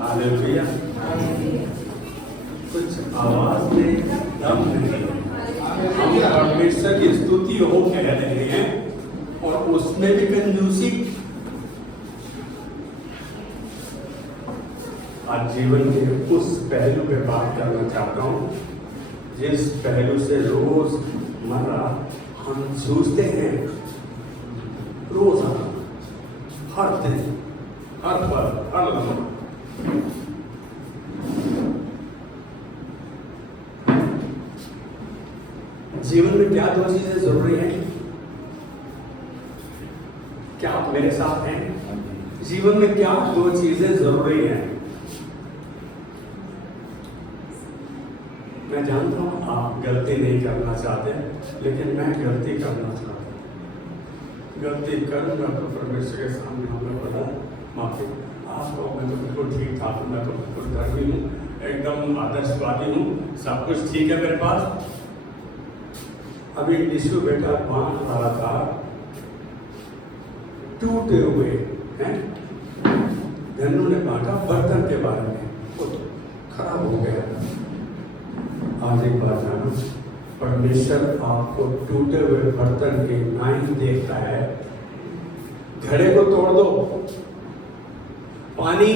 Hallelujah. कुछ आवाज में दम नहीं, हम परमेश्वर की स्तुति हो कह रहे हैं और उसमें भी कंजूसी। आज जीवन के उस पहलू पे बात करना चाहता हूँ जिस पहलू से रोज मर्रा हम जूझते हैं, रोजाना, हर दिन, हर पल, हर लम्हा। जीवन में क्या दो चीजें जरूरी हैं? क्या आप मेरे साथ हैं? जीवन में क्या दो चीजें जरूरी हैं? मैं जानता हूं आप गलती नहीं करना चाहते, लेकिन मैं गलती करना चाहता हूं। गलती करूंगा तो परमेश्वर के सामने हमें बड़ा माफी। आपको मैं तो बिल्कुल ठीक ठाक हूँ, मैं तो बिल्कुल धर्मी हूँ, एकदम आदर्शवादी हूँ, सब कुछ ठीक है मेरे पास। अभी यीशु बेटा बांध रहा था, टूटे हुए हैं, धनु ने बांटा बर्तन के बारे में, वो खराब हो गया। आज एक बात जानो, परमेश्वर आपको टूटे हुए बर्तन के नहीं देखता है। घड़े को तोड़ दो, पानी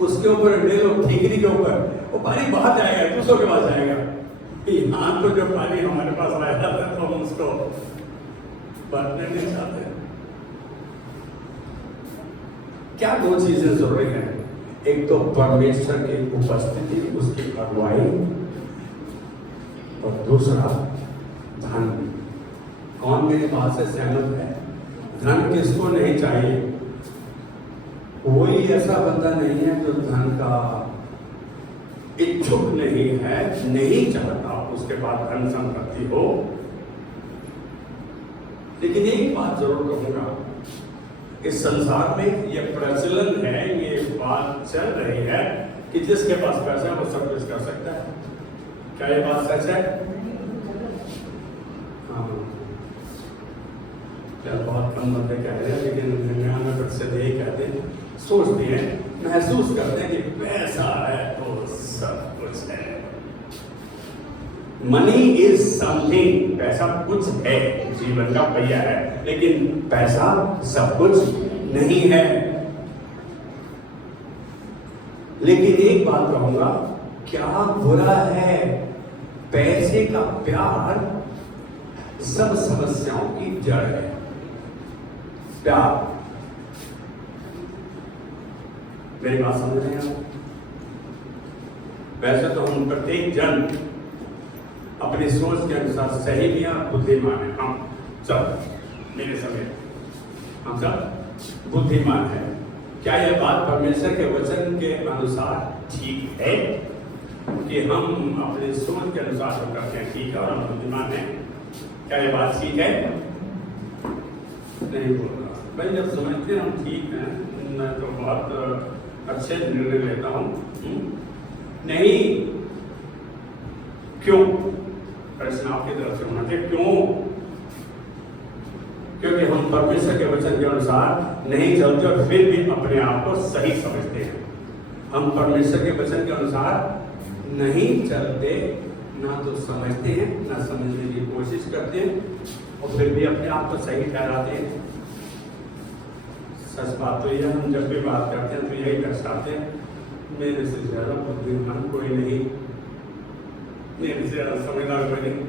उसके ऊपर डालो, ठीकरी के ऊपर, वो पानी बाहर जाएगा, दूसरों के पास जाएगा। यहाँ तो जो पानी हमारे पास रहता है तो हम उसको बरतने नहीं चाहते। क्या दो चीजें जरूरी हैं? एक तो परमेश्वर की उपस्थिति, उसकी अगुवाई, और दूसरा धन। कौन मेरी बात से सहमत है? धन किसको नहीं चाहिए? कोई ऐसा बंदा नहीं है जो धन का इच्छुक नहीं है, नहीं चाहता उसके पास धन संपत्ति हो। लेकिन एक बात जरूर कहूंगा, इस संसार में ये प्रचलन है, ये बात चल रही है कि जिसके पास पैसा है वो सब कुछ कर सकता है। क्या ये बात सच है? हाँ, क्या बहुत कम बंदे कह रहे हैं, लेकिन 99% यही कहते हैं, सोचते हैं, महसूस करते हैं कि पैसा है तो सब कुछ है। मनी इज समथिंग, पैसा कुछ है, जीवन का पहिया है, लेकिन पैसा सब कुछ नहीं है। लेकिन एक बात कहूंगा, क्या बुरा है? पैसे का प्यार सब समस्याओं की जड़ है। प्यार, मेरी बात समझ रहे हैं आप? वैसे तो हम प्रत्येक जन अपनी सोच के अनुसार सही भी हैं, बुद्धिमान है। हम सब, मेरे समेत हम सब बुद्धिमान है। क्या यह बात परमेश्वर के वचन के अनुसार ठीक है कि हम अपनी सोच के अनुसार जो करते हैं ठीक है और हम बुद्धिमान हैं? क्या यह बात ठीक है? नहीं बोल रहा भाई, जब समझते हम ठीक हैं, मैं तो बहुत अच्छे निर्णय लेता हूँ। नहीं, क्यों? प्रश्न आपकी तरफ से होना चाहिए, क्यों? क्योंकि हम परमेश्वर के वचन के अनुसार नहीं चलते और फिर भी अपने आप को सही समझते हैं। हम परमेश्वर के वचन के अनुसार नहीं चलते, ना तो समझते हैं, ना समझने की कोशिश करते हैं, और फिर भी अपने आप को सही ठहराते हैं। सच बात तो यह, हम जब भी बात करते हैं तो यही दर्शाते हैं, मेरे से ज्यादा बुद्धिमान कोई नहीं, मेरे से ज्यादा समझदार कोई नहीं।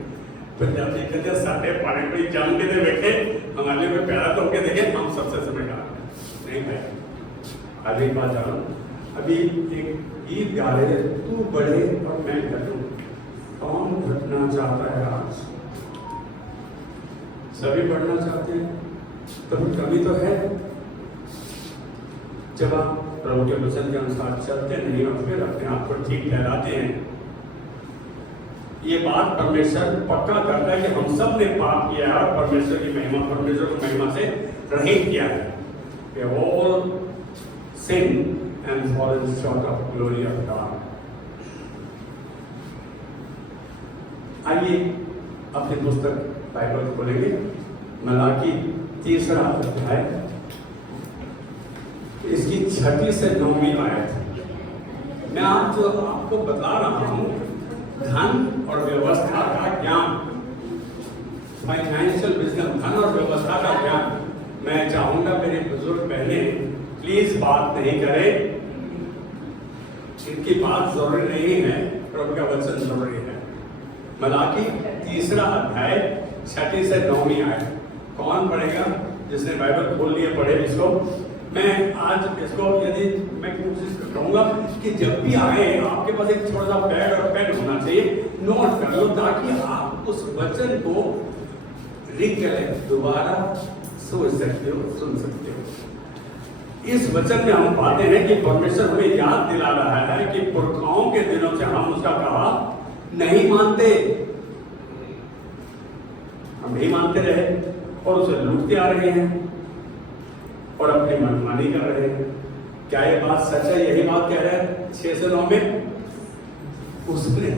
पंजाबी कहते हैं, साढ़े पानी कोई जान के दे बैठे, हमारे में पैदा तो होके देखे, हम सबसे समझदार नहीं भाई। अभी बात जानो, अभी एक गीत गा रहे, तू बढ़े और मैं घटूं। कौन घटना चाहता है आज? सभी बढ़ना चाहते हैं, तो कमी तो है। जब आप प्रभु के वचन के अनुसार चलते नहीं और फिर अपने आप को ठीक ठहराते हैं, ये बात परमेश्वर पक्का करता है कि हम सब ने पाप किया है और परमेश्वर की महिमा, परमेश्वर को महिमा से रहित किया है। We have all sinned and fallen short of glory of God. आइए अपनी पुस्तक बाइबल खोलेंगे, मलाकी 3रा अध्याय, इसकी 6 से 9वीं आयत। मैं आज जो आपको बता रहा हूं धन और व्यवस्था का ज्ञान, फाइनेंशियल विजडम, धन और व्यवस्था का ज्ञान। मैं चाहूंगा मेरे बुजुर्ग बहनें प्लीज बात नहीं करें, इनकी बात जरूरी नहीं है, प्रभु का वचन जरूरी है। मलाकी 3 अध्याय 6 से 9 आए। कौन पढ़ेगा? जिसने बाइबल खोल लिए पढ़े इसको। मैं आज इसको यदि मैं कोशिश करूंगा कि जब भी आए आपके पास एक छोटा सा पैड और पेन होना चाहिए, नोट कर लो ताकि आप उस वचन को रिकलेक्ट दोबारा सोच सकते हो, सुन सकते हो। इस वचन में हम पाते हैं कि परमेश्वर हमें याद दिला रहा है कि पुरखाओं के दिनों से हम उसका कहा नहीं मानते, हम नहीं मानते रहे और उसे लूटते आ रहे हैं और अपनी मनमानी कर रहे हैं। क्या ये बात सच है? यही बात कह रहा है 6 से 9 में। उसने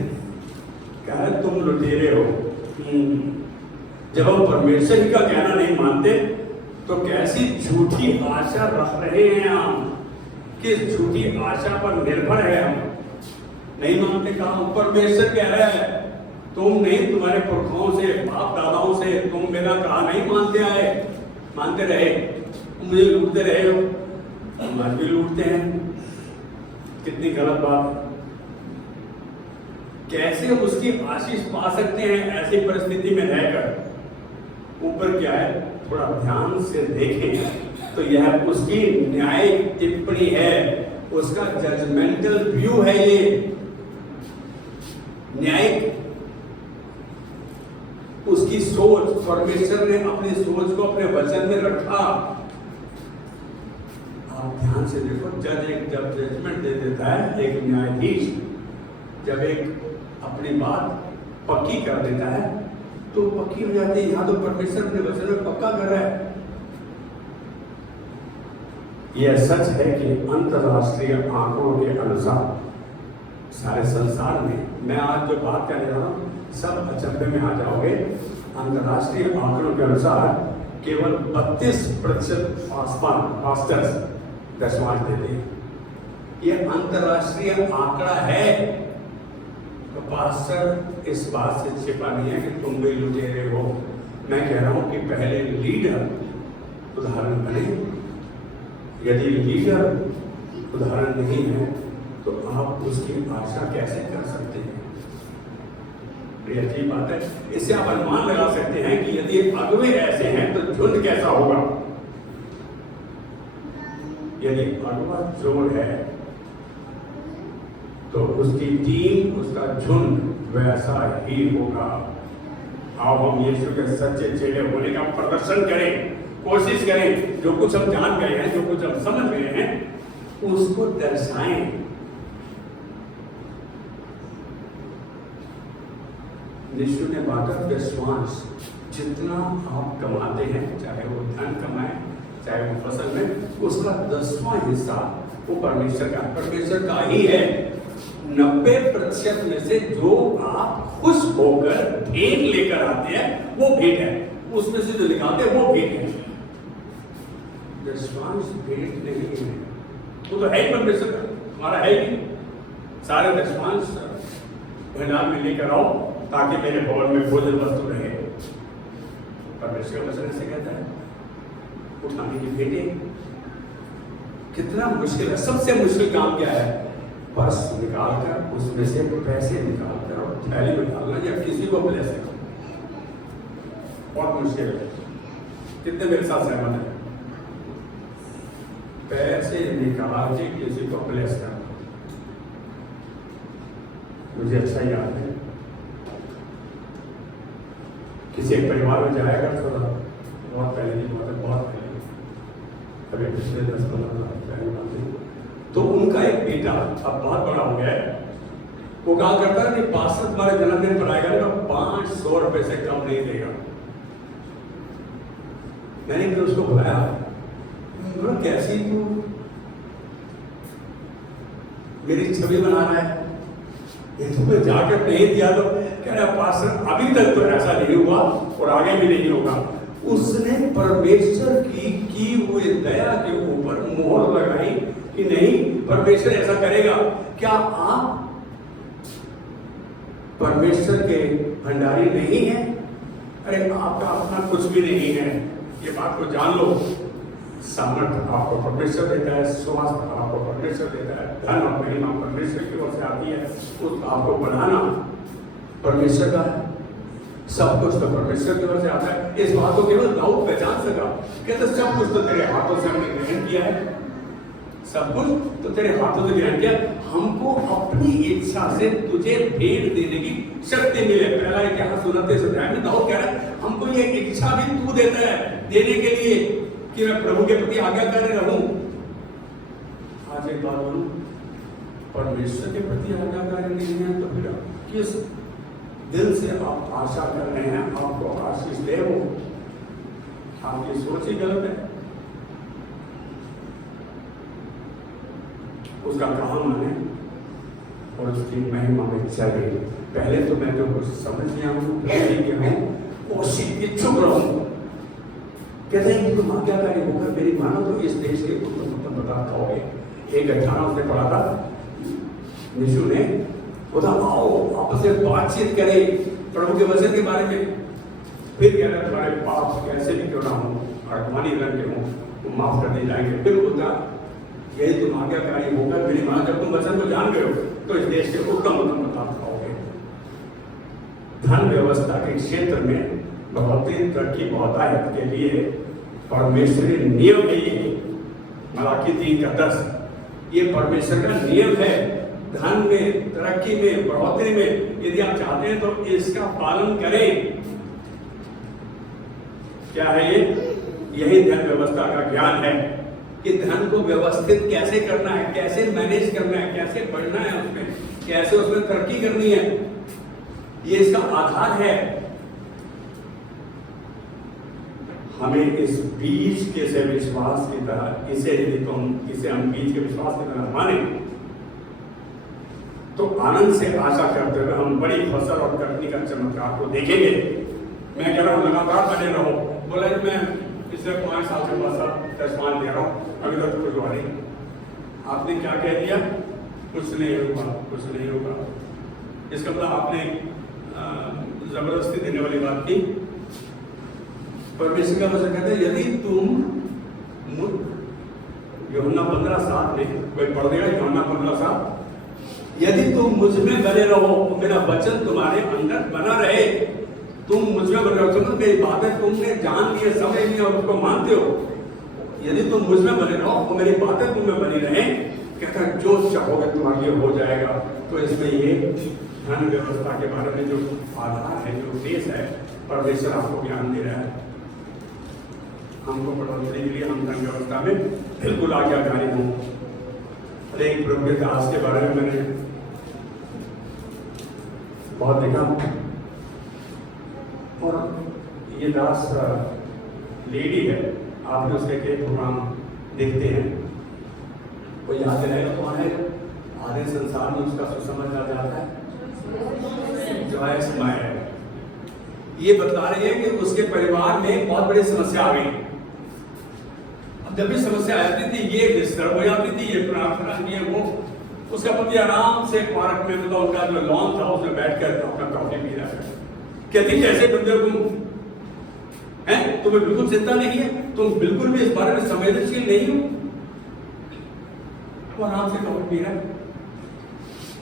कहा है तुम लुटेरे हो। जब हम परमेश्वर ही का कहना नहीं मानते तो कैसी झूठी आशा रख रहे हैं हम, किस झूठी आशा पर निर्भर है हम। नहीं मानते कहा? परमेश्वर कह रहा है तुम नहीं, तुम्हारे पुरखों से, बाप दादाओं से तुम मेरा कहा नहीं मानते आए, मानते रहे, मुझे लूटते रहे हो, हम आज भी लूटते हैं। कितनी गलत बात। कैसे उसकी आशीष पा सकते हैं ऐसी परिस्थिति में रहकर? ऊपर क्या है थोड़ा ध्यान से देखें तो यह उसकी न्यायिक टिप्पणी है, उसका जजमेंटल व्यू है। ये न्यायिक उसकी सोच, परमेश्वर ने अपनी सोच को अपने वचन में रखा। आप ध्यान से देखो, जज एक जब जजमेंट दे देता है, एक न्यायाधीश जब एक अपनी बात पक्की कर देता है तो पक्की हो जाती है। यहां तो परमेश्वर अपने वचन में पक्का कर रहा है। यह सच है कि अंतरराष्ट्रीय आंकड़ों के अनुसार सारे संसार में, मैं आज जो बात करने जा रहा हूं सब अचंभे में आ जाओगे। अंतरराष्ट्रीय आंकड़ों के अनुसार केवल 32% पास्टर्स दशमांश देते हैं। यह अंतरराष्ट्रीय आंकड़ा है। तो पास्टर इस बात से छिपा नहीं है कि तुम भी लुटेरे हो। मैं कह रहा हूं कि पहले लीडर उदाहरण बने। यदि लीडर उदाहरण नहीं है तो आप उसकी आशा कैसे कर सकते हैं? ये अच्छी बात है। इससे आप अनुमान लगा सकते हैं कि यदि अगुवे ऐसे हैं तो झुंड कैसा होगा। यदि अगुवा चोर है तो उसकी टीम, उसका झुंड वैसा ही होगा। आओ हम यीशु के सच्चे चेले होने का प्रदर्शन करें, कोशिश करें। जो कुछ हम जान गए हैं, जो कुछ हम समझ गए हैं, उसको दर्शाएं। यीशु ने बांटा विश्वास। जितना आप कमाते हैं, चाहे वो धन कमाए, चाहे वो फसल में, उसका 10वां हिस्सा वो परमेश्वर का ही है। 90% में से जो आप खुश होकर भेंट लेकर आते हैं वो भेंट है, उसमें से जो निकालते हैं वो भेंट है। दशमांश भेंट नहीं है, वो तो है ही परमेश्वर का, हमारा है ही। सारे दशमांश भंडार में लेकर आओ ताकि मेरे भवन में भोजन वस्तु रहे। परमेश्वर वचन से कहता है उठाने की भेंटें। कितना मुश्किल है। सबसे मुश्किल काम क्या है? पर्स निकालकर उसमें से पैसे निकालकर और थैली में डालना या किसी को ब्लेस करना। बहुत मुश्किल है। कितने मेरे साथ सहमत है? पैसे निकाल के किसी को ब्लेस करना। मुझे अच्छा याद है, किसी एक परिवार में जाया करता था, बहुत पहले की बात है, बहुत पहले, अभी पिछले 10-15 साल पहले बात है। तो उनका एक बेटा अब बहुत बड़ा हो गया है, वो कहा करता है कि पास्टर तुम्हारे जन्मदिन पर आएगा तो 500 रुपए से कम नहीं देगा। मैंने फिर उसको बुलाया, बोला कैसी तू मेरी छवि बना रहा है, ये तुम्हें जाकर नहीं दिया तो कह रहा पास्टर अभी तक तो ऐसा नहीं हुआ और आगे भी नहीं होगा। उसने परमेश्वर की हुए दया के ऊपर मोहर लगाई कि नहीं, परमेश्वर ऐसा करेगा। क्या आप परमेश्वर के भंडारी नहीं हैं? अरे आपका अपना कुछ भी नहीं है, ये बात को जान लो। सामर्थ्य आपको परमेश्वर देता है, स्वास्थ्य आपको परमेश्वर देता है, धन और महिमा परमेश्वर की ओर से आती है, उस आपको बढ़ाना परमेश्वर का है, सब कुछ तो परमेश्वर की ओर से आता है। इस बात को केवल दाऊद पहचान सका, कहते सब कुछ तो तेरे हाथों से हमने ग्रहण किया है, सब कुछ तो तेरे हाथों से ग्रहण किया, हमको अपनी इच्छा से तुझे भेंट देने की शक्ति मिले। पहला इतिहास 29 अध्याय में दाऊद कह रहा है हमको ये इच्छा भी तू देता है देने के लिए कि मैं प्रभु के प्रति आज्ञाकारी रहूं। आज एक बात बोलूं, परमेश्वर के प्रति आज्ञाकारी नहीं है तो फिर किस दिल से आप आशा कर रहे हैं आपको आशीष दे? वो आपकी सोच ही गलत है। उसका कहा माने और उसकी महिमा में चले। पहले तो मैं जो कुछ समझ गया हूँ कोशिश इच्छुक रहूं। कहते हैं कि तुम आज्ञाकारी होकर मेरी मानो तो इस देश के तुम बता पाओगे। 1:18 उसने पढ़ा था, यीशु ने बोला आओ आपस में बातचीत करें प्रभु के वचन के बारे में। फिर कह रहा तुम्हारे पाप कैसे भी क्यों ना हो, आत्मानी रंग के हो, वो माफ कर दिए जाएंगे। फिर बोलता यदि तुम आज्ञाकारी होकर मेरी मानो जब तुम वचन को जान गए हो तो इस देश के उत्तम बता पाओगे। धन व्यवस्था के क्षेत्र में बहुत ही तरक्की बहुतायत के लिए परमेश्वरी नियम है। मलाकी 3:10 ये परमेश्वर का नियम है। धन में, तरक्की में, बढ़ोतरी में यदि आप चाहते हैं तो इसका पालन करें। क्या है ये? यही धन व्यवस्था का ज्ञान है कि धन को व्यवस्थित कैसे करना है, कैसे मैनेज करना है, कैसे बढ़ना है उसमें, कैसे उसमें तरक्की करनी है। ये इसका आधार है। हमें इस बीज के से विश्वास की तरह इसे यदि तो हम बीज के विश्वास की तरह माने तो आनंद से आशा करते हुए हम बड़ी फसल और कटनी का चमत्कार को देखेंगे। मैं कह रहा हूँ लगातार बने रहो। बोला मैं पिछले 5 साल से बस मान दे रहा हूँ, अभी तक कुछ हुआ नहीं। आपने क्या कह दिया? कुछ नहीं होगा, कुछ नहीं होगा। इसका मतलब आपने जबरदस्ती देने वाली बात की। परमेश्वर का वचन कहते हैं यदि तुम यूहन्ना 15:7 में कोई पढ़ देगा, यूहन्ना 15:7 यदि तुम मुझ में बने रहो मेरा वचन तुम्हारे अंदर बना रहे, तुम मुझ में बने रहो, मेरी बातें तुमने जान ली है, समझ ली और उसको मानते हो। यदि तुम मुझ में बने रहो और मेरी बातें तुम में बनी रहे, कहता है जो चाहोगे तुम्हारे लिए हो जाएगा। तो इसमें ये धन व्यवस्था के बारे में जो आधार है, जो देश है, परमेश्वर आपको ज्ञान दे रहा है। हमको बढ़ोतरी के लिए हम धन व्यवस्था में बिल्कुल आज्ञाकारी हूँ। एक प्रभु के दास के बारे में मैंने बहुत देखा और ये दास लेडी है। आपने उसके कई प्रोग्राम देखते हैं, वो याद रहेगा तो आधे संसार में उसका सुसमझ आ जाता है। जॉयस मायर ये बता रही है कि उसके परिवार में बहुत बड़ी समस्या आ गई। जब भी समस्या आती थी ये डिस्टर्ब हो जाती थी, ये प्रार्थना ये वो। उसका पति आराम से पार्क में, मतलब उनका जो लॉन था उसमें बैठकर अपना कॉफी पी रहा है। कहती कैसे बंदे हो तुम हैं, तुम्हें बिल्कुल चिंता नहीं है, तुम बिल्कुल भी इस बारे में संवेदनशील नहीं हो। वो आराम से कॉफी पी रहा है।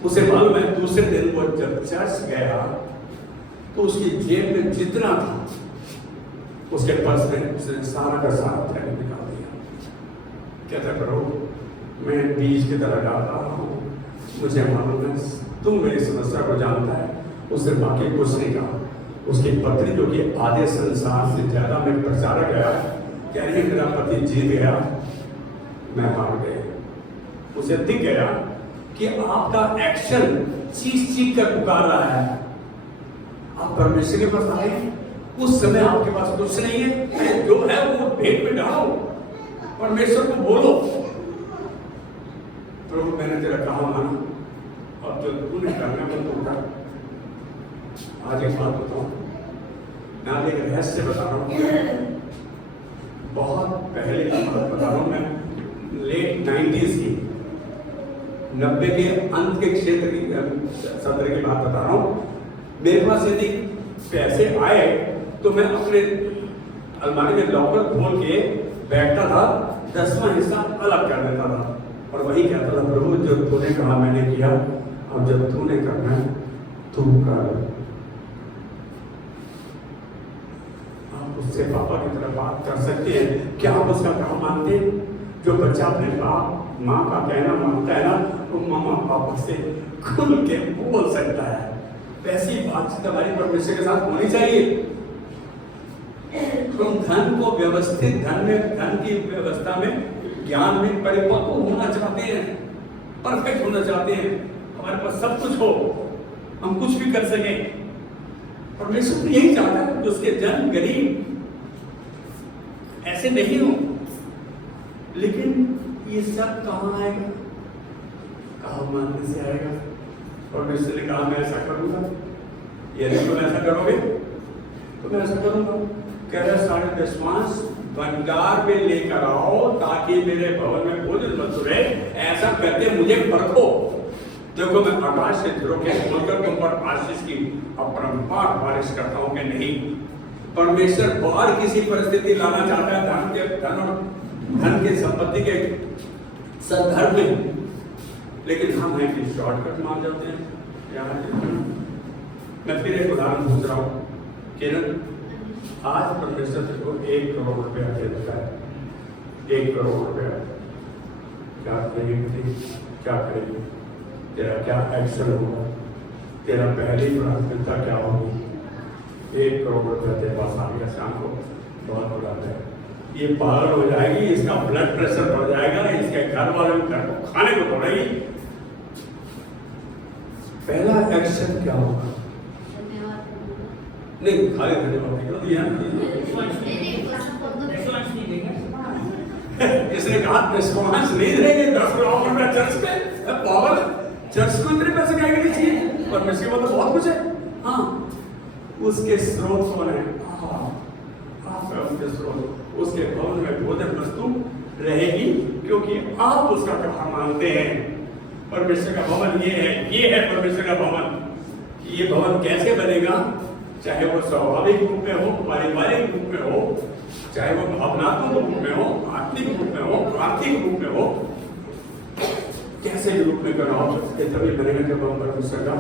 उसे मालूम है दूसरे दिन वो जब चर्च गया तो उसकी जेब में जितना था उसके पर्स में उसने सारा का सारा थैला निकाल दिया। कहता करो मैं बीज की तरह डाल रहा हूँ, मुझे मालूम है तुम मेरी समस्या को जानता है। उससे बाकी कुछ नहीं कहा। उसकी पत्नी जो कि आधे संसार से ज्यादा में प्रचारक गया, कह रही है मेरा पति जीत गया, मैं हार गया। उसे दिख गया कि आपका एक्शन चीख कर पुकार रहा है। आप परमेश्वर के पास आए, उस समय आपके पास कुछ नहीं है, जो है वो भेंट में डालो, परमेश्वर को बोलो प्रभु मैंने तेरा कहा माना, अब जो तूने करना बंद होगा। आज एक बात बताऊं, मैं एक रहस्य बता रहा हूँ, बहुत पहले की बात बता रहा हूँ मैं, लेट 90s की। 90 के अंत के क्षेत्र की सत्र की बात बता रहा हूँ। मेरे पास यदि पैसे आए तो मैं अपने अलमारी में लॉकर खोल के बैठता था, 10वां हिस्सा अलग कर देता था और वही कहता था, प्रभु जो तूने कहा मैंने किया, अब जब तूने करना है तू कर। आप उससे पापा की तरह बात कर सकते हैं। क्या आप उसका काम मानते हैं? जो बच्चा अपने बाप माँ का कहना मानता है ना, वो मामा पापा से खुल के बोल सकता है। वैसी बातचीत हमारी परमेश्वर के साथ होनी चाहिए। हम धन को व्यवस्थित, धन की व्यवस्था में ज्ञान में परिपक्व होना चाहते हैं, परफेक्ट होना चाहते हैं, हमारे पास सब कुछ हो, हम कुछ भी कर सकें। परमेश्वर तो यही चाहता है कि उसके जन गरीब ऐसे नहीं हो। लेकिन ये सब कहाँ आएगा? कहाँ मानने से आएगा? परमेश्वर ने कहा मैं ऐसा करूंगा, यदि तुम ऐसा करोगे तो मैं ऐसा करूंगा। कह रहा सारे दशमांश भंडार में लेकर आओ ताकि मेरे भवन में भोजन मत रहे। ऐसा करके मुझे परखो, देखो मैं आकाश से झरोखे खोलकर तुम पर आशीष की अपरंपार बारिश करता हूं कि नहीं। परमेश्वर बाहर किसी परिस्थिति लाना चाहता है धन के संपत्ति के संदर्भ में, लेकिन हम हैं कि शॉर्टकट मान जाते हैं। मैं फिर एक उदाहरण पूछ रहा हूँ। किरण, आज परमेश्वर को 1 करोड़ रुपया दे देता है, 1 करोड़ रुपया, क्या करेंगे? क्या करेंगे? तेरा क्या एक्शन होगा? तेरा पहली प्राथमिकता क्या होगी? 1 करोड़ रुपया तेरे पास आ गया शाम को, बहुत बुरा है, ये पागल हो जाएगी, इसका ब्लड प्रेशर बढ़ जाएगा, इसके घर वालों को खाने को पड़ेगी। पहला एक्शन क्या होगा? नहीं, खाली धन्यवाद इसने कहा रिस्पॉन्स नहीं देंगे 10 करोड़ रुपया चर्च में, पागल, चर्च को इतने पैसे क्या नहीं चाहिए? परमेश्वर में तो बहुत कुछ है। हाँ, उसके स्रोत कौन है? उसके स्रोत, उसके भवन में भोजन वस्तु रहेगी, क्योंकि आप उसका कहा मानते हैं। परमेश्वर का भवन ये है परमेश्वर का भवन। ये भवन कैसे बनेगा? चाहे वो स्वाभाविक रूप में हो, पारिवारिक रूप में हो, चाहे वो भावनात्मक रूप में हो, आत्मिक रूप में हो, आर्थिक रूप में हो, कैसे रूप में कराओ, ये तभी बनेगा जब हम परमेश्वर का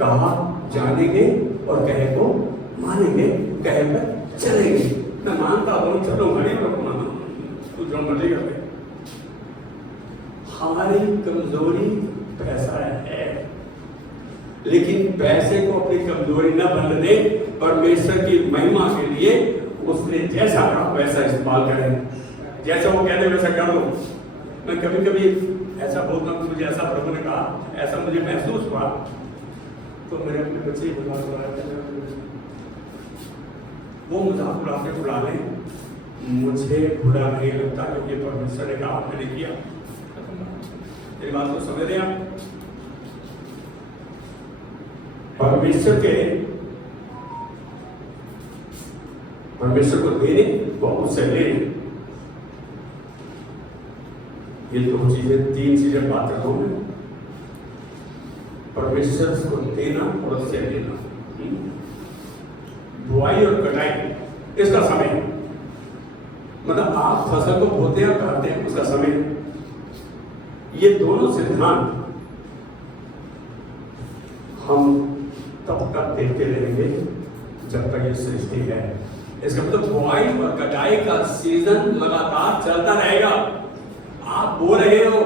कहा जानेंगे और कहे को मानेंगे, कहे पर चलेंगे। मैं मानता हूँ, चलो हमारी तू जो मर्जी कर। हमारी कमजोरी पैसा है, लेकिन पैसे को अपनी कमजोरी न बनने दे। परमेश्वर की महिमा के लिए उसने जैसा कहा वैसा इस्तेमाल करें, जैसा वो कहते वैसा कर लो। मैं कभी कभी ऐसा बोलता हूँ, मुझे ऐसा प्रभु ने कहा, ऐसा मुझे महसूस हुआ, तो मेरे अपने बच्चे मजाक उड़ाते, वो मजाक उड़ाते उड़ाने मुझे बुरा नहीं लगता, क्योंकि परमेश्वर ने कहा मैंने किया। मेरी बात को समझ रहे हैं आप? परमेश्वर को देने वो उससे लेने, ये 2 चीजें 3 चीजें बात करता हूं मैं। परमेश्वर को देना और उससे लेना। बुआई और कटाई, इसका समय, मतलब आप फसल को बोते हैं और काटते हैं, उसका समय, ये दोनों सिद्धांत हम तब तक देखते रहेंगे जब तक ये सृष्टि है। इसका मतलब बुआई और कटाई का सीजन लगातार चलता रहेगा। आप बो रहे हो,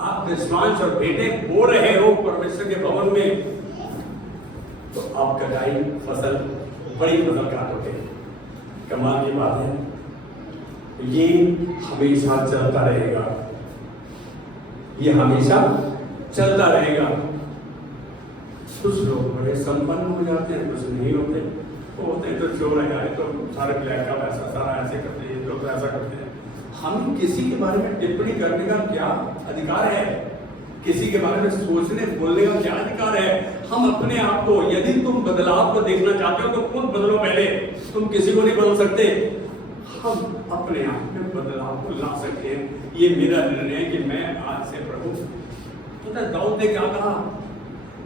आप निष्पांश और बेटे बो रहे हो परमेश्वर के भवन में, तो आप कटाई फसल, बड़ी फसल काटोगे। कमाल की बात है, ये हमेशा चलता रहेगा, ये हमेशा चलता रहेगा। कुछ लोग बड़े संपन्न हो जाते हैं, कुछ नहीं होते। वो होते हैं तो चोर है, तो सारे ब्लैक का पैसा सारा ऐसे करते हैं, लोग ऐसा करते हैं। हम किसी के बारे में टिप्पणी करने का क्या अधिकार है? किसी के बारे में सोचने बोलने का क्या अधिकार है? हम अपने आप को, यदि तुम बदलाव को देखना चाहते हो तो खुद बदलो पहले, तुम किसी को नहीं बदल सकते। हम अपने आप में बदलाव को ला सकते हैं। ये मेरा निर्णय है कि मैं आज से प्रभु तो दाऊद ने क्या कहा?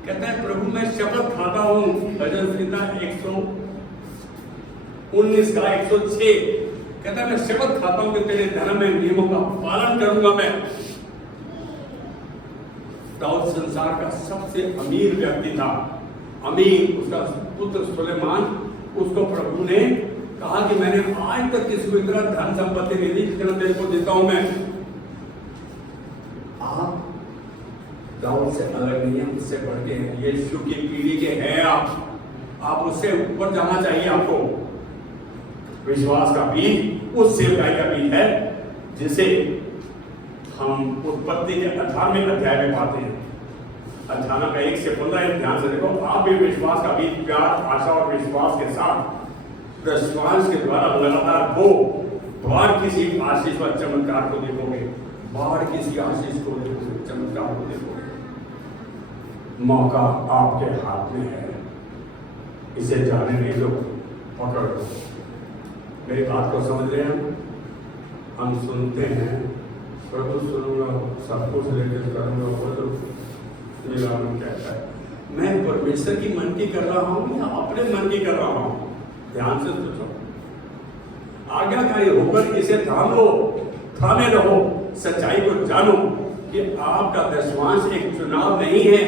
कहता है प्रभु मैं शपथ खाता हूं, भजन संहिता 119 का 106, कहता है मैं शपथ खाता हूं कि तेरे धर्म में नियमों का पालन करूंगा मैं। दाऊद संसार का सबसे अमीर व्यक्ति था, अमीर। उसका पुत्र सुलेमान, उसको प्रभु ने कहा कि मैंने आज तक किसी को इतना धन संपत्ति नहीं दी जितना तेरे को देता हूं मैं। आप दाऊद से अलग नहीं है, उससे बढ़ के हैं, यीशु की पीढ़ी के हैं आप उससे ऊपर जाना चाहिए आपको। विश्वास का बीज उस सेवकाई का बीज है जिसे हम उत्पत्ति के 18वें अध्याय में पाते हैं। 18 का 1 से 15 ध्यान से देखो। आप भी विश्वास का बीज प्यार, आशा और विश्वास के साथ विश्वास के द्वारा लगातार हो, बाढ़ किसी आशीष व चमत्कार को देखोगे, बाढ़ किसी आशीष को देखोगे, चमत्कार को देखोगे। मौका आपके हाथ में है, इसे जाने नहीं दो, पकड़ लो। मेरी बात को समझ रहे हैं? हम सुनते हैं प्रभु सुनूंगा, सब कुछ लेकर करूंगा, कहता है मैं परमेश्वर की मन की कर रहा हूं या अपने मन की कर रहा हूं? ध्यान से सोचो। आज्ञाकारी होकर इसे थाम लो, थामे रहो, सच्चाई को जानो कि आपका दशमांश एक चुनाव नहीं है,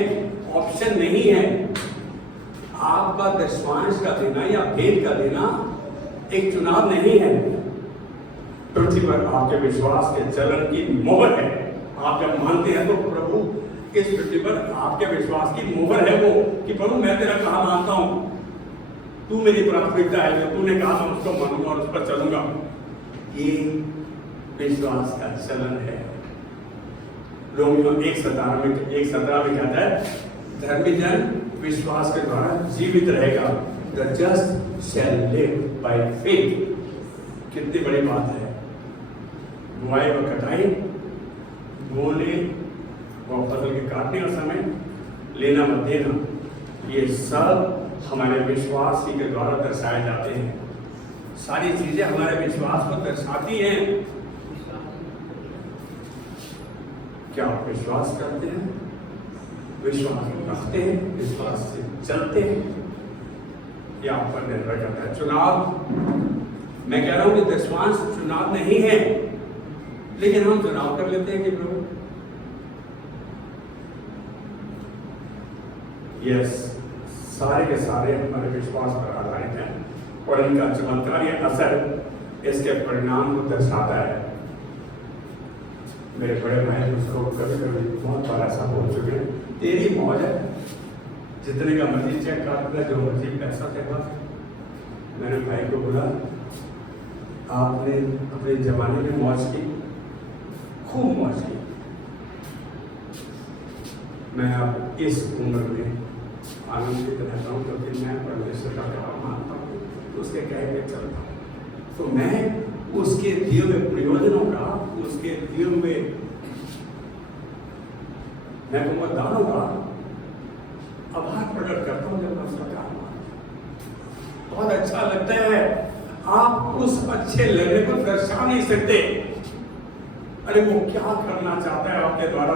ऑप्शन नहीं है। आपका दशमांश का देना या भेंट का देना एक चुनाव नहीं है। पृथ्वी पर आपके विश्वास के चलन की मोहर है। आप जब मानते हैं तो प्रभु इस पृथ्वी पर आपके विश्वास की मोहर है वो, कि प्रभु मैं तेरा कहा मानता हूं, तू मेरी प्राथमिकता है, जो तूने कहा मैं उसको मानूंगा और उस पर चलूंगा। ये विश्वास का चलन है। रोमियो 1:17 में कहता है धर्मी जन विश्वास के द्वारा जीवित रहेगा। The just shall live by faith। कितनी बड़ी बात है। बुआई व कटाई, बोने व फसल के काटने का समय, लेना मत देना, ये सब हमारे विश्वास ही के द्वारा दर्शाए जाते हैं। सारी चीजें हमारे विश्वास को दर्शाती हैं। क्या आप विश्वास करते हैं? विश्वास रखते हैं? विश्वास से चलते हैं? यह आप पर निर्भर करता है। चुनाव, मैं कह रहा हूं कि दशमांश चुनाव नहीं है, लेकिन हम चुनाव कर लेते हैं कि प्रभु यस, सारे के सारे हमारे विश्वास पर आधारित हैं और इनका चमत्कारी असर इसके परिणाम को दर्शाता है। मेरे बड़े भाई उसको कभी कभी बहुत बार ऐसा बोल चुके हैं, तेरी मौज है, जितने का मर्जी चेक काटता, जो मर्जी पैसा देगा। मैंने भाई को बोला आपने अपने जमाने में मौज की, खूब मौज की, मैं अब इस उम्र में आनंदित रहता हूँ क्योंकि मैं परमेश्वर का काम मानता हूँ, उसके कह के चलता हूँ। तो मैं उसके दिए हुए प्रयोजनों का, उसके दिए हुए मैं तुमको दानों का आभार प्रकट करता हूँ जब मैं उसका काम मानता हूँ। बहुत अच्छा लगता है। आप उस अच्छे लगने को दर्शा नहीं सकते। अरे वो क्या करना चाहता है आपके द्वारा,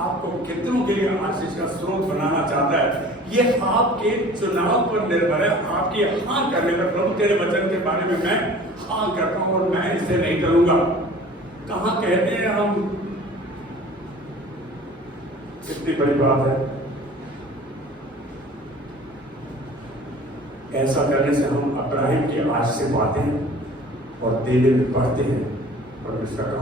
आपको कितनों के लिए आशीष का स्रोत बनाना चाहता है, ये आपके चुनाव पर निर्भर है, आपके हाँ करने पर। प्रभु तेरे वचन के बारे में मैं हाँ करता हूं और मैं इसे नहीं करूंगा। कहां कहते हैं हम? कितनी बड़ी बात है। ऐसा करने से हम अब्राहिम की आशीष पाते हैं और देने में बढ़ते हैं। परमेश्वर का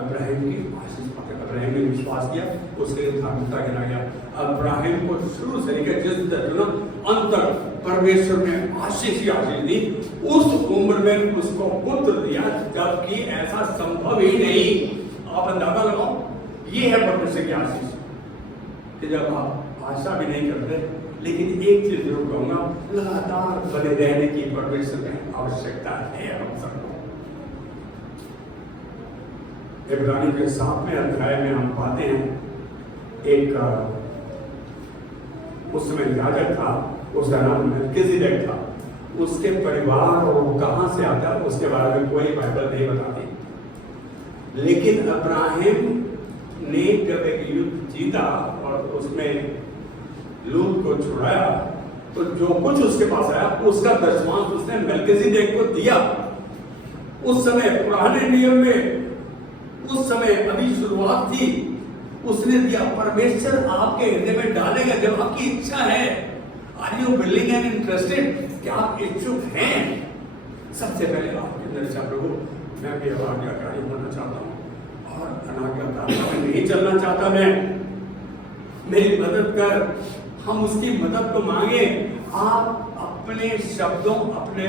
अब्राहिम की आशीष पाते हैं। अब्राहिम ने विश्वास किया, उसके लिए धार्मिकता गिना गया। अब्राहिम को शुरू से लेकर जिस अंत तक परमेश्वर ने आशीष ही आशीष दी। उस उम्र में उसको पुत्र दिया जबकि ऐसा संभव ही नहीं। आप अंदाजा लगाओ, ये है परमेश्वर की आशीष कि जब आप आशा भी नहीं करते, लेकिन एक चीज जरूर कहूंगा, लगातार बने रहने की परमेश्वर में आवश्यकता है हम सबको। इब्रानी के 7वें अध्याय में हम पाते हैं एक उस समय याजक था, उसका नाम मेल्किसेदेक था। उसके परिवार और वो कहां से आता है उसके बारे में कोई बाइबल नहीं बताती, लेकिन अब्राहिम ने जब एक युद्ध जीता और उसमें लूत को छुड़ाया, तो जो कुछ उसके पास आया उसका दशमांश उसने मेल्किसेदेक को दिया। उस समय पुराने नियम में, उस समय अभी शुरुआत थी, उसने दिया। परमेश्वर आपके हृदय में डालेगा जब आपकी इच्छा है। Are you willing and interested? क्या आप इच्छुक हैं? सबसे पहले आपके अंदर से प्रभु मैं भी आज्ञाकारी होना चाहता हूँ और अनाज्ञाकारी में नहीं चलना चाहता, मैं मेरी मदद कर। हम उसकी मदद को मांगे। आप अपने शब्दों, अपने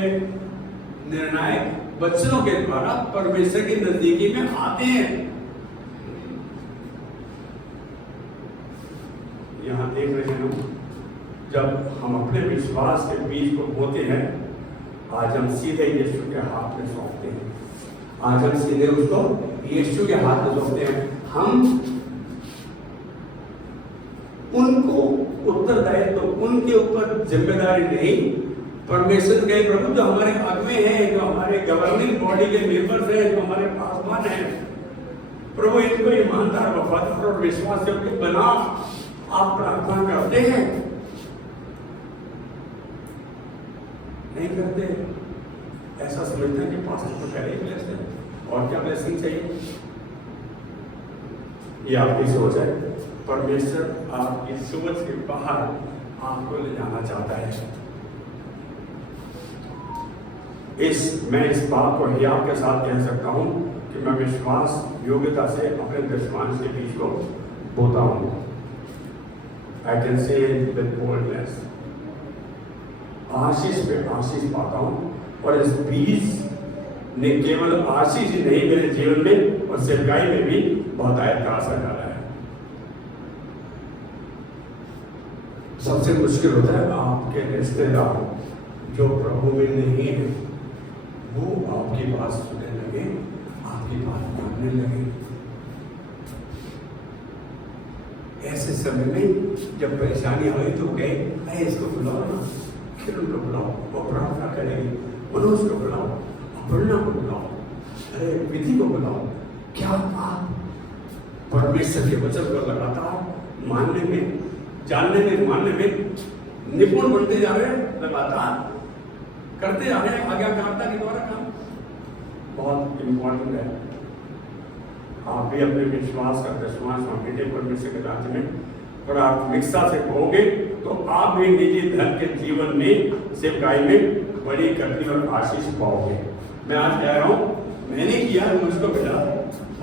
निर्णायक वचनों के द्वारा परमेश्वर की नजदीकी में आते हैं। यहां देख रहे हैं, जब हम अपने विश्वास के बीज को बोते हैं, आज हम सीधे यीशु के हाथ में सौंपते हैं। आज हम सीधे उसको यीशु के हाथ में सौंपते हैं। हम उनको उत्तरदायित्व, उनके ऊपर जिम्मेदारी नहीं। परमेश्वर के प्रभु जो हमारे अगुवे हैं, जो हमारे गवर्निंग बॉडी के मेंबर्स हैं, जो हमारे पासवान हैं, प्रभु इनको ईमानदार, वफादार और विश्वास योग्य बना। आप प्रार्थना करते हैं? नहीं करते? ऐसा समझते हैं कि पास्टर तो पहले ही ब्लेस्ड है और क्या ब्लेसिंग चाहिए? ये आपकी सोच है। परमेश्वर आपकी सोच के बाहर आपको ले जाना चाहता है। मैं इस बात को ही आपके साथ कह सकता हूं कि मैं विश्वास योग्यता से अपने दशमांश के बीच को बोता हूं। I can say with boldness, आशीष पे आशीष पाता हूं। और इस बीज ने केवल आशीष ही नहीं, मेरे जीवन में और सेवकाई में भी बहुत आयत का असर डाला है। सबसे मुश्किल होता है आपके रिश्तेदार जो प्रभु में नहीं है, वो आपकी बात सुनने लगे, आपकी बात मानने लगे। ऐसे समय में जब परेशानी आई तो कहे, अरे इसको बुलाओ ना, किरण को बुलाओ, वो प्रार्थना करेगी। मनोज को बुलाओ, अपर्णा को बुलाओ, अरे विधि को बुलाओ। क्या आप परमेश्वर के वचन को लगातार मानने में, जानने में, मानने में निपुण बनते जा रहे हैं? लगातार करते जा रहे हैं। आज्ञाकारिता के द्वारा काम बहुत इंपॉर्टेंट है। आप भी अपने विश्वास का दशमांश मांगेंगे परमेश्वर के राज्य में, प्राथमिकता से कहोगे तो आप भी निजी धन के जीवन में, सेवकाई में बड़ी करनी और आशीष पाओगे। मैं आज कह रहा हूं, मैंने किया, मुझको मिला।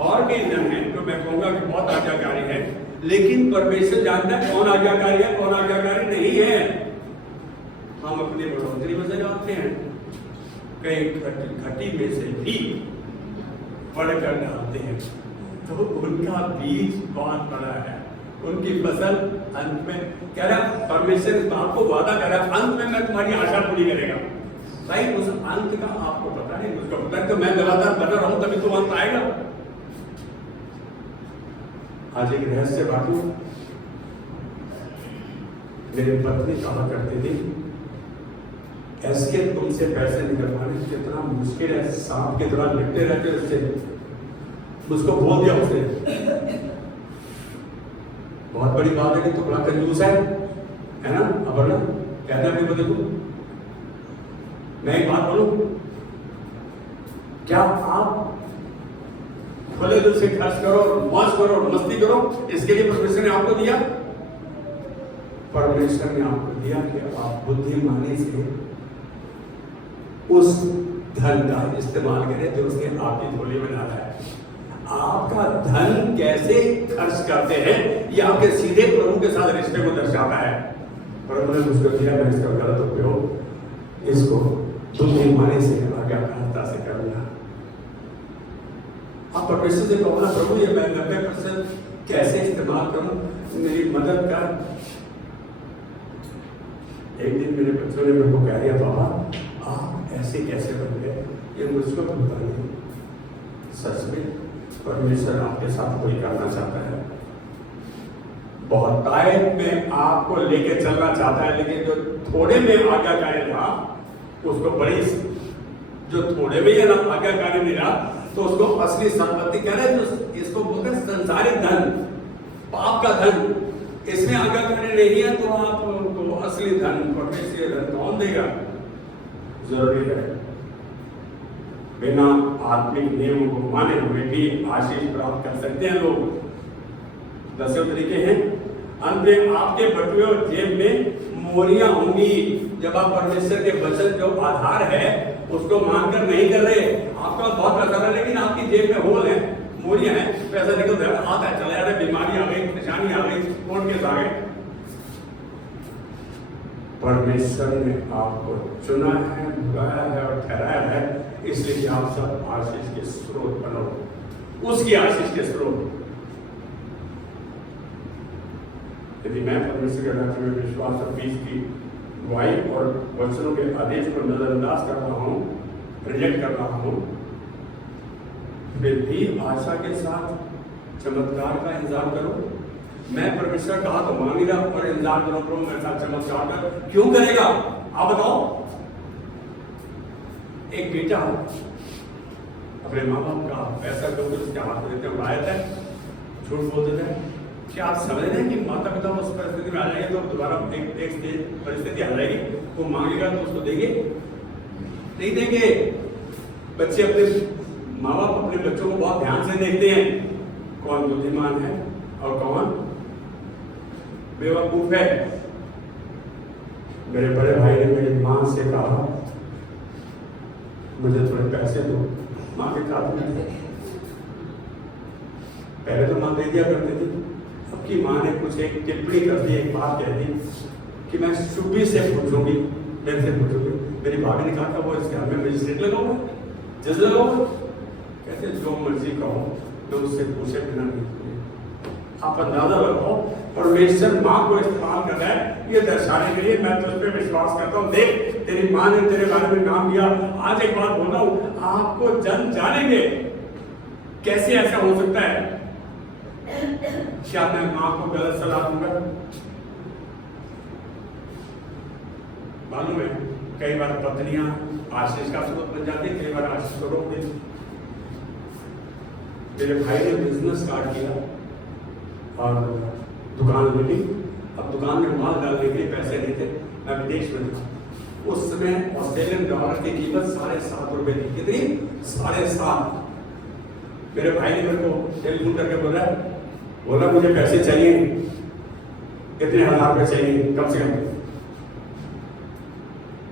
और कई जन हैं तो मैं कहूंगा कि बहुत आज्ञाकारी है, लेकिन परमेश्वर जानता है कौन आज्ञाकारी है, कौन आज्ञाकारी नहीं है। हम अपनी बढ़ोतरी में से जानते हैं, कई घटी में से भी बढ़कर डालते हैं, तो उनका बीज बहुत बड़ा है, उनकी फसल अंत में कह रहा परमेश्वर इस बात को वादा कर रहा, अंत में मैं तुम्हारी आशा पूरी करेगा। भाई उस अंत का आपको पता नहीं, मुझको पता है, तो मैं लगातार बना रहूं तभी तो अंत आएगा। आज एक रहस्य बात, मेरी पत्नी कहा करती थी, ऐसे तुमसे पैसे निकलवाने कितना मुश्किल है, सांप की तरह लिपटे रहते उससे। मुझको बोल दिया उसने, बहुत बड़ी बात है कि तू बड़ा कंजूस है ना अपर्णा, कहना अपनी पति को। मैं एक बात बोलूं, क्या आप खुले दिल से खर्च करो, मौज करो, मस्ती करो, इसके लिए परमेश्वर ने आपको दिया? परमेश्वर ने आपको दिया कि आप बुद्धिमानी से उस धन का इस्तेमाल करें जो उसने आपकी झोली में डाला है। आपका धन कैसे खर्च करते हैं, ये आपके सीधे प्रभु के साथ रिश्ते को दर्शाता है। प्रभु ने मुझको दिया, मैं इसका गलत उपयोग, इसको बुद्धिमानी से, आज्ञाकारिता से करूंगा। आप परमेश्वर से कहो ना, प्रभु ये मैं 90% कैसे इस्तेमाल करूं, मेरी मदद कर। एक दिन मेरे बच्चों ने मेरे को कह दिया, बाबा आप ऐसे कैसे बन गए, ये मुझको भूलता नहीं। सच में परमेश्वर आपके साथ कोई करना चाहता है, बहुत तायत में आपको लेके चलना चाहता है, लेकिन जो थोड़े में आज्ञाकारी रहा उसको बड़ी, जो थोड़े में आज्ञाकारी नहीं रहा तो उसको असली संपत्ति कह रहे हैं, जो इसको बोलते हैं संसारिक धन, पाप का धन, इसमें अगर कमी नहीं है तो आपको असली धन, परमेश्वरीय धन कौन देगा? जरूरी है बिना आत्मिक नियमों को माने हुए भी आशीष प्राप्त कर सकते हैं लोग। 10 तरीके हैं। अंत में आपके बटुए और जेब में मोहरियां होंगी। जब आप परमेश्वर के वचन जो आधार है उसको मानकर नहीं कर रहे, आपका बहुत पैसा है लेकिन आपकी जेब में होल है, मोहरियां हैं, पैसा निकल रहा है, हाथ है, चला जा रहा है, बीमारी आ गई, परेशानी आ गई, कोर्ट केस आ गए। परमेश्वर ने आपको चुना है, बुलाया है और ठहराया है, इसलिए कि आप सब आशीष के स्रोत बनो, उसकी आशीष के स्रोत। यदि मैं परमेश्वर के राज्य में विश्वास और पीस की गवाही और वचनों के आदेश को नजरअंदाज कर रहा हूँ, रिजेक्ट कर रहा हूँ, फिर भी आशा के साथ चमत्कार का इंतजार करो। मैं परमेश्वर कहा तो मान लिया और इंतजार करो, करो मेरे साथ चमत्कार कर, क्यों करेगा आप बताओ? एक बेटा हो, अपने माँ बाप का पैसा जो उसके हाथ में देते उड़ाया था, झूठ बोल देते हैं। क्या आप समझ रहे हैं कि माता पिता उस परिस्थिति में आ जाएंगे तो दोबारा एक परिस्थिति आ जाएगी, वो मांगेगा तो उसको देंगे? नहीं देंगे। बच्चे अपने माँ बाप अपने बच्चों को बहुत ध्यान से देखते हैं, कौन बुद्धिमान है और कौन बेवकूफ है। मेरे बड़े भाई ने मेरी माँ से कहा मुझे थोड़े पैसे दो, माँ के खाते में। पहले तो माँ दे दिया करती थी, अब की माँ ने कुछ एक टिप्पणी कर दी, एक बात कह दी कि मैं चुप्पी से पूछूंगी, मेरे से पूछूंगी। मेरी भाभी ने कहा था वो इसके घर में मजिस्ट्रेट लगा हुआ, जज लगा हुआ, कहते जो मर्जी कहो मैं उससे पूछे बिना नहीं। आप अंदाजा लगाओ, परमेश्वर माँ को इस्तेमाल कर रहा है ये दर्शाने के लिए मैं तुझ पे विश्वास करता हूँ। देख तेरी माँ ने तेरे बारे में नाम दिया। आज एक बात बोल रहा हूँ, आपको जन जानेंगे। कैसे ऐसा हो सकता है? क्या मैं माँ को गलत सलाह दूंगा? मालूम है कई बार पत्नियां आशीष का स्रोत बन जाती, कई बार आशीष को रोक देती। मेरे भाई ने बिजनेस स्टार्ट किया और दुकान मिली। अब दुकान में माल डालने के लिए पैसे नहीं थे, मैं विदेश में था। उस समय ऑस्ट्रेलियन डॉलर की कीमत 7.5 रुपए थी। कितनी? 7.5। मेरे भाई ने मेरे को टेलीफोन करके बोला मुझे पैसे चाहिए, कितने हजार रुपए चाहिए कम से कम।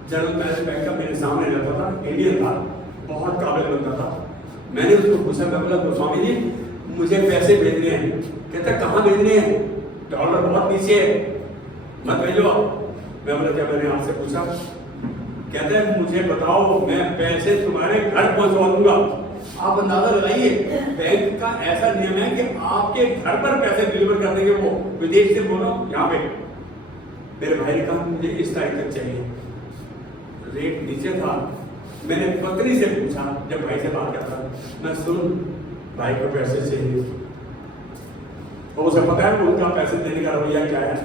जनरल मैनेजर बैंक का मेरे सामने रहता था, इंडियन था, बहुत काबिल बंदा था। मैंने उसको पूछा, मैं बोला गोस्वामी जी मुझे पैसे भेजने हैं। कहता कहाँ भेजने हैं? डॉलर बहुत नीचे है, मत भेजो। मैं बोला क्या मैंने आपसे पूछा? कहता है मुझे बताओ मैं पैसे तुम्हारे घर पहुंचवा दूंगा। आप अंदाजा लगाइए, बैंक का ऐसा नियम है कि आपके घर पर पैसे डिलीवर कर देंगे वो, विदेश से बोलो यहाँ पे। मेरे भाई ने कहा मुझे इस तारीख तक चाहिए, रेट नीचे था। मैंने पत्नी से पूछा, जब भाई से बात करता, मैं सुन भाई को पैसे चाहिए, और उसे पता है उनका पैसे देने का रवैया क्या है।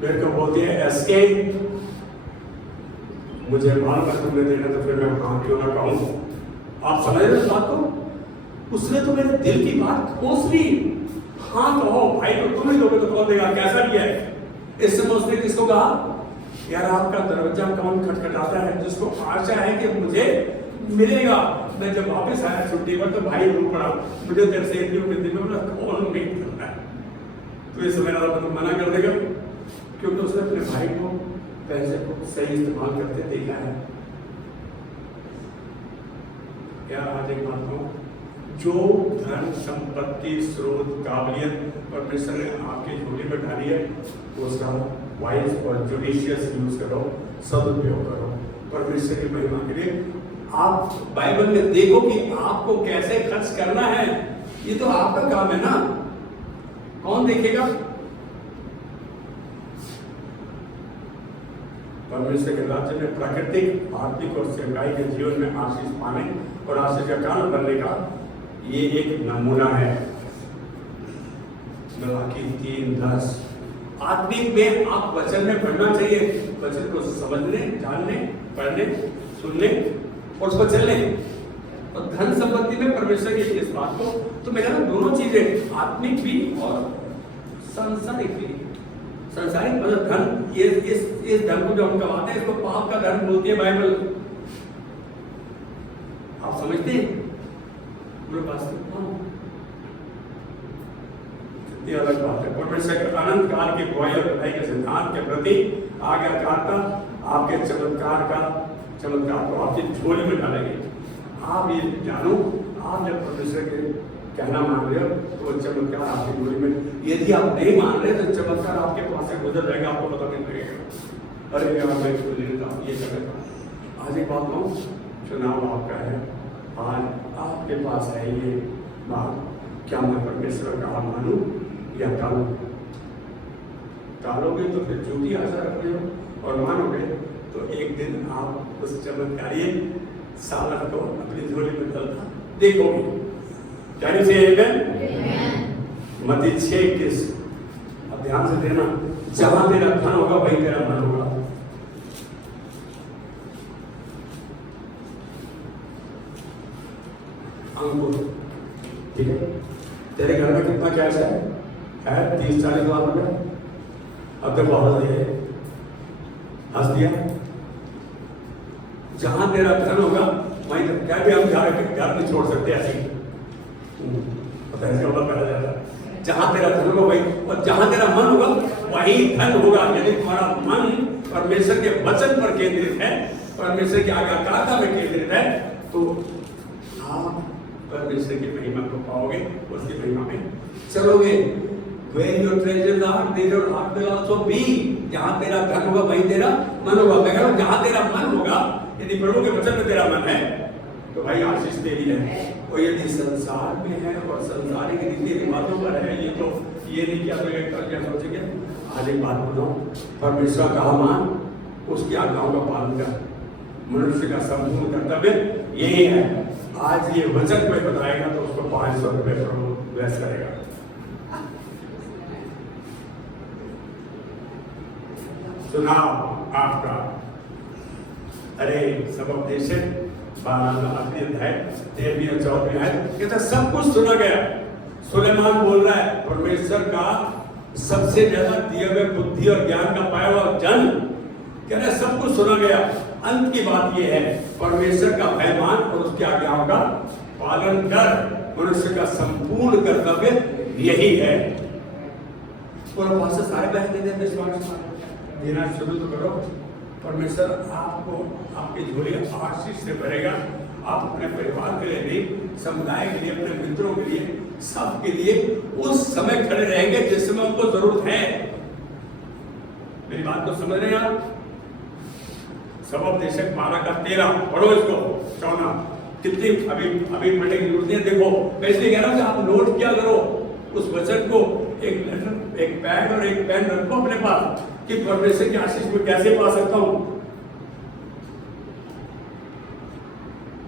मेरे को बोलती है एसके मुझे मालूम है तुमने देना, तो फिर मैं हाँ क्यों ना कहूँ। आप समझ रहे इस बात को? उसने तो मेरे दिल की बात खोस ली। हाँ कहो भाई, तो तुम ही दोगे तो कौन देगा, कैसा भी है। इस समय उसने किसको कहा, यार आपका दरवाजा कौन खटखटाता है, जिसको आशा है कि मुझे मिलेगा। मैं जब वापस आया छुट्टी पर तो भाई रो पड़ा, मुझे तेरे से इतनी उम्मीद थी। मैं कौन उम्मीद करता है, तो इस समय तो मना कर देगा, क्योंकि उसने अपने भाई को पैसे को सही इस्तेमाल करते देखा है। क्या आज एक बात कहूं, जो धन संपत्ति स्रोत काबिलियत परमेश्वर ने आपकी झोली में डाली है उसका वाइज और जुडिशियस यूज करो, सदुपयोग करो परमेश्वर की महिमा के लिए। आप बाइबल में देखो कि आपको कैसे खर्च करना है, ये तो आपका काम है ना, कौन देखेगा? परमेश्वर के राज्य में प्राकृतिक, आर्थिक और सेवकाई के जीवन में आशीष पाने और आशीष का कारण बनने का ये एक नमूना है। मलाकी 3:10। आत्मिक में आप वचन में पढ़ना चाहिए, वचन को समझने, जानने, पढ़ने, सुनने और उसको चलने। और धन संपत्ति में परमेश्वर के इस बात को, तो मैं कह रहा हूं दोनों चीजें, आत्मिक भी और सांसारिक भी। सांसारिक मतलब धन, इस धन को जो हम कमाते हैं इसको पाप का धन बोलती है बाइबल। आप समझते हैं? मेरे पास ये अलग बात है। परमेश्वर के अनंत काल की बुराई और भलाई के सिद्धांत के प्रति आज्ञाकारिता आपके चमत्कार को आपकी झोली में डालेंगे। आप ये जानो, आप जब परमेश्वर के कहना मान रहे हो तो वो चमत्कार आपकी झोली में, यदि आप नहीं मान रहे तो चमत्कार आपके पास से गुजर जाएगा, आपको पता नहीं लगेगा। अरे यार मैं इसको ले लेता हूँ, ये चमत्कार। आज एक बात कहूँ, चुनाव आपका है, आज आपके पास है ये बात, क्या मैं परमेश्वर का मानूं या टालूं? टालोगे तो फिर झूठी आशा रखते हो, और मानोगे तो एक दिन आप उस चमत्कारी सालत को अपनी झोली में डालता देखोगे। क्या से मत्ती 6:21, अब ध्यान से देना, जहां तेरा धन होगा वहीं तेरा मन होगा। अंकुर, ठीक है? तेरे घर में कितना कैश है 30-40 लाख रुपए? अब तो बहुत है, हंस दिया। जहां तेरा धन होगा वहीं, क्या भी हम घर नहीं छोड़ सकते ऐसे ही, पता है पहला जाता है। जहां तेरा धन होगा वहीं, और जहां तेरा मन होगा वहीं धन होगा। यदि तुम्हारा मन परमेश्वर के वचन पर केंद्रित है, परमेश्वर की आज्ञाकारिता में केंद्रित है, तो आप परमेश्वर की महिमा को पाओगे, उसकी महिमा में चलोगे। Where your treasures are, there your heart will also be. जहाँ तेरा धन होगा वहीं तेरा मन होगा। मैं कह रहा हूँ जहाँ तेरा मन होगा, यदि प्रभु के वचन में तेरा मन है तो भाई आशीष तेरी है। और यदि संसार में है और संसारिक रीति रिवाजों पर है, ये तो ये नहीं किया तो क्या सोचेंगे। आज एक बात बताओ, परमेश्वर का मान, उसकी आज्ञाओं का पालन कर, मनुष्य का संपूर्ण कर्तव्य यही है। आज ये वचन कोई बताएगा तो उसको 500 रुपये प्रभु ब्लेस करेगा। चुनाव आपका, अरे सब उपदेश 12 अध्याय 13 और 14 है, कहता सब कुछ सुना गया। सुलेमान बोल रहा है परमेश्वर का सबसे ज्यादा दिए हुए बुद्धि और ज्ञान का पाया हुआ जन, कह रहा सब कुछ सुना गया। अंत की बात यह है, परमेश्वर का भय मान और उसकी आज्ञाओं का पालन कर, मनुष्य का संपूर्ण कर्तव्य यही है। पूरा भाषा सारे बहन देते हैं, विश्वास देना शुरू तो करो। परमेश्वर आपको आपकी झोली आशीष से भरेगा। आप अपने परिवार के लिए भी, समुदाय के लिए, अपने मित्रों के लिए, सबके लिए उस समय खड़े रहेंगे जिस समय उनको जरूरत है। मेरी बात को समझ रहे हैं आप? सबोपदेशक 12:13 पढ़ो इसको। 14 कितनी अभी पढ़ने की जरूरत है। देखो मैं इसलिए कह रहा हूँ कि आप नोट क्या करो उस वचन को, एक लेटर, एक पैड और एक पेन रखो अपने पास कि परमेश्वर की आशीष को कैसे पा सकता हूं।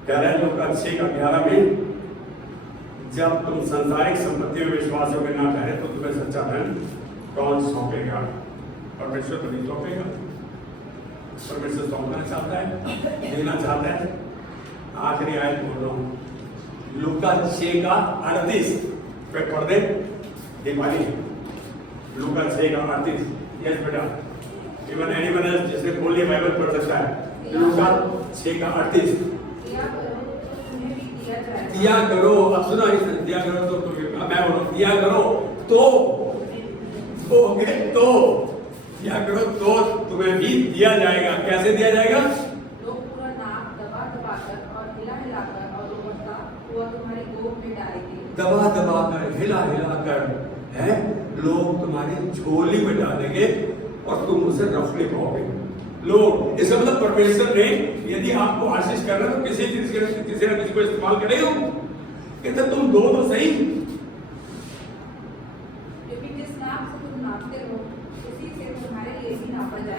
कह रहे लोग 6:11 में, जब तुम संसारिक संपत्ति में विश्वास योग्य ना ठहरे तो तुम्हें सच्चा धन कौन सौंपेगा? परमेश्वर तो नहीं सौंपेगा। परमेश्वर सौंपना चाहता है, देना चाहता है। आखिरी आयत बोल रहा हूं, लूका 6:38 पे पढ़ दे दिवाली। लूका 6:38, यस बेटा, इवन एनीवन एल्स जिसने बोली बाइबल पढ़ सकता है। लूका 6:38, दिया करो। अब सुना, दिया करो तो मैं बोलूं दिया करो तो दिया करो तो तुम्हें भी दिया जाएगा। कैसे दिया जाएगा? लोग पूरा नाक दबा कर और हिला कर और वो तुम्हारी गोद में डालेंगे। दबा कर हिला कर है, लोग तुम्हारी झोली में डालेंगे और तुम उसे रख नहीं पाओगे। लोग, इसका मतलब परमेश्वर ने यदि आपको आशीष कर रहा है तो किसी न किसी को इस्तेमाल करेगा। कहते तुम दो तो सही।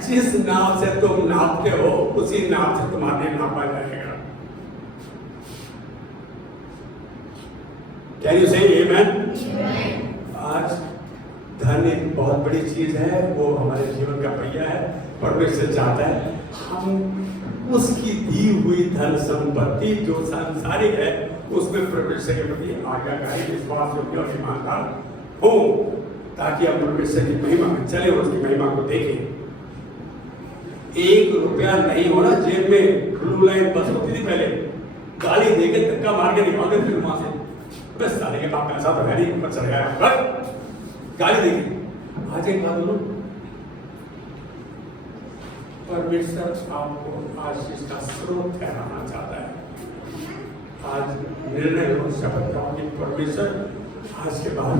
जिस नाप से तुम नापते हो उसी नाप से तुम्हारे नापा जाएगा। क्या यू से आमेन? आज धन एक बहुत बड़ी चीज है, वो हमारे जीवन का पहिया है। परमेश्वर चाहता है हम उसकी दी हुई धन संपत्ति जो सांसारिक है उसमें परमेश्वर के प्रति आज्ञाकारी, विश्वास योग्य और ईमानदार हो, ताकि हम परमेश्वर की महिमा में चले, उसकी महिमा को देखें। 1 रुपया नहीं होना जेब में, ब्लू लाइन बस होती थी पहले, गाली देके धक्का मार के निकालते थे वहां से, बस साले के पास पैसा तो है नहीं, ऊपर चढ़ गया बस गाली देके। आज एक बात बोलूं, परमेश्वर आपको आशीष का स्रोत ठहराना चाहता है। आज निर्णय लो शपथ का कि परमेश्वर आज के बाद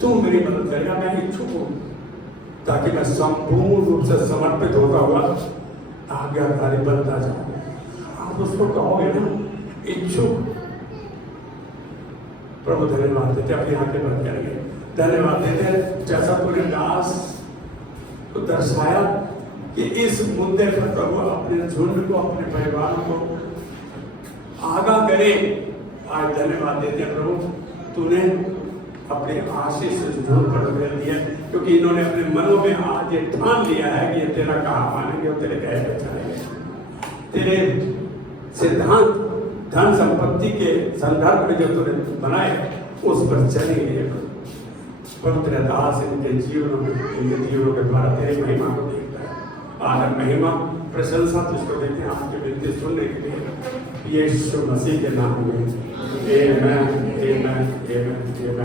तू मेरी मदद करेगा, मैं इच्छुक हूं, ताकि मैं संपूर्ण रूप से समर्पित होता हुआ आज्ञाकारी बनता जाऊं। आप उसको कहोगे ना, इच्छुक। प्रभु धन्यवाद देते, अपनी आंखें बंद करेंगे, धन्यवाद देते जैसा तूने दास को दर्शाया कि इस मुद्दे पर प्रभु अपने झुंड को, अपने परिवार को आगाह करे। आज धन्यवाद देते हैं प्रभु, तूने अपने आशीष से झुंड पर उधेर दिया, क्योंकि इन्होंने अपने मनों में आज ये ठान लिया है कि ये तेरा कहा मानेंगे और तेरे कहे पे चलेंगे। तेरे सिद्धांत धन संपत्ति के संदर्भ में जो तूने बनाए उस पर चलेंगे। पर तेरे दास इनके जीवनों में, इनके जीवनों के द्वारा तेरी महिमा को देखता है। आज महिमा प्रशंसा तुझको देते हैं आपकी विनती सुनने के लिए, यीशु मसीह के नाम में। आमेन, आमेन, आमेन, आमेन।